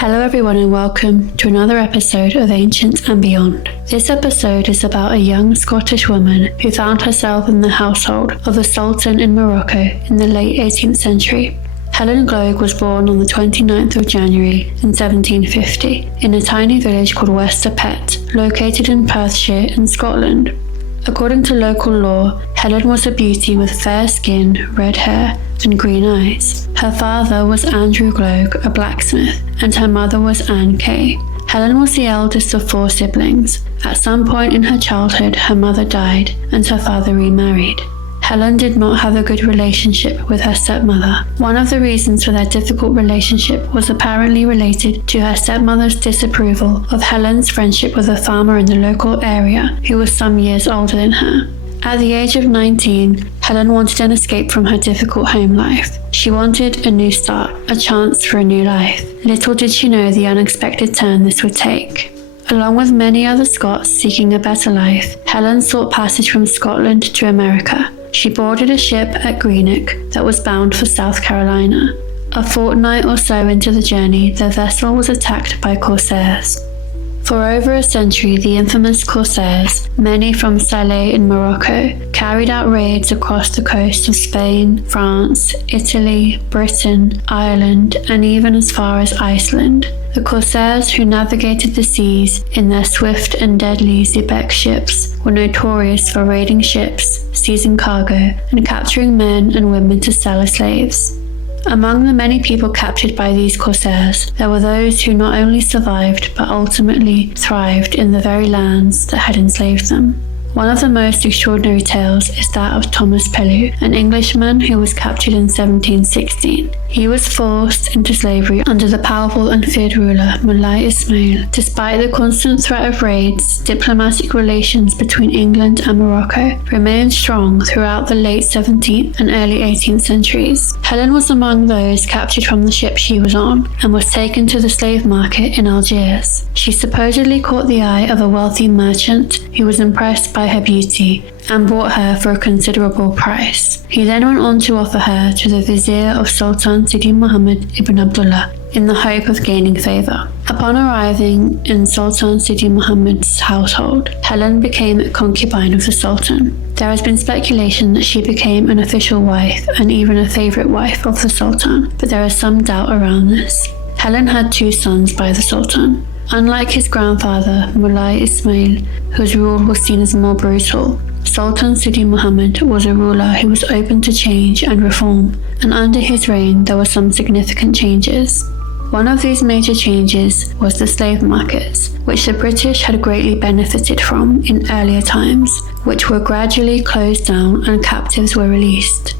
Hello everyone and welcome to another episode of Ancient and Beyond. This episode is about a young Scottish woman who found herself in the household of a sultan in Morocco in the late 18th century. Helen Gloag was born on the 29th of January in 1750 in a tiny village called Wester Pett, located in Perthshire in Scotland. According to local law, Helen was a beauty with fair skin, red hair, and green eyes. Her father was Andrew Gloag, a blacksmith, and her mother was Anne Kay. Helen was the eldest of 4 siblings. At some point in her childhood, her mother died and her father remarried. Helen did not have a good relationship with her stepmother. One of the reasons for their difficult relationship was apparently related to her stepmother's disapproval of Helen's friendship with a farmer in the local area who was some years older than her. At the age of 19, Helen wanted an escape from her difficult home life. She wanted a new start, a chance for a new life. Little did she know the unexpected turn this would take. Along with many other Scots seeking a better life, Helen sought passage from Scotland to America. She boarded a ship at Greenock that was bound for South Carolina. A fortnight or so into the journey, the vessel was attacked by Corsairs. For over a century, the infamous Corsairs, many from Salé in Morocco, carried out raids across the coast of Spain, France, Italy, Britain, Ireland, and even as far as Iceland. The Corsairs, who navigated the seas in their swift and deadly xebec ships, were notorious for raiding ships, seizing cargo, and capturing men and women to sell as slaves. Among the many people captured by these Corsairs, there were those who not only survived but ultimately thrived in the very lands that had enslaved them. One of the most extraordinary tales is that of Thomas Pellew, an Englishman who was captured in 1716. He was forced into slavery under the powerful and feared ruler Mullah Ismail. Despite the constant threat of raids, diplomatic relations between England and Morocco remained strong throughout the late 17th and early 18th centuries. Helen was among those captured from the ship she was on and was taken to the slave market in Algiers. She supposedly caught the eye of a wealthy merchant who was impressed by her beauty and bought her for a considerable price. He then went on to offer her to the vizier of Sultan Sidi Mohammid ibn Abdullah in the hope of gaining favour. Upon arriving in Sultan Sidi Mohammed's household, Helen became a concubine of the Sultan. There has been speculation that she became an official wife and even a favourite wife of the Sultan, but there is some doubt around this. Helen had 2 sons by the Sultan. Unlike his grandfather, Mullah Ismail, whose rule was seen as more brutal, Sultan Sidi Mohammad was a ruler who was open to change and reform, and under his reign there were some significant changes. One of these major changes was the slave markets, which the British had greatly benefited from in earlier times, which were gradually closed down and captives were released.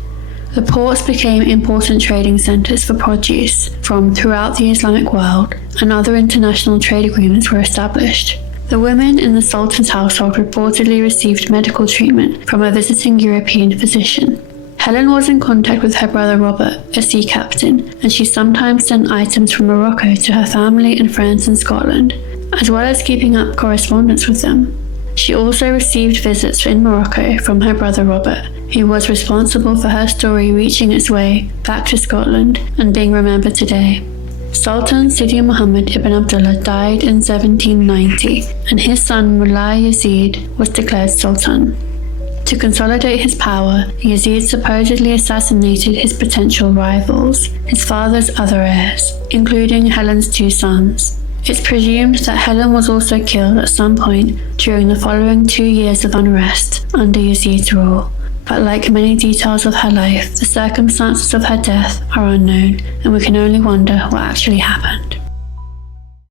The ports became important trading centres for produce from throughout the Islamic world, and other international trade agreements were established. The women in the Sultan's household reportedly received medical treatment from a visiting European physician. Helen was in contact with her brother Robert, a sea captain, and she sometimes sent items from Morocco to her family and friends in Scotland, as well as keeping up correspondence with them. She also received visits in Morocco from her brother Robert, who was responsible for her story reaching its way back to Scotland and being remembered today. Sultan Sidi Mohammad ibn Abdullah died in 1790, and his son Mullah Yazid was declared Sultan. To consolidate his power, Yazid supposedly assassinated his potential rivals, his father's other heirs, including Helen's 2 sons. It's presumed that Helen was also killed at some point during the following 2 years of unrest under Yazid's rule. But like many details of her life, the circumstances of her death are unknown, and we can only wonder what actually happened.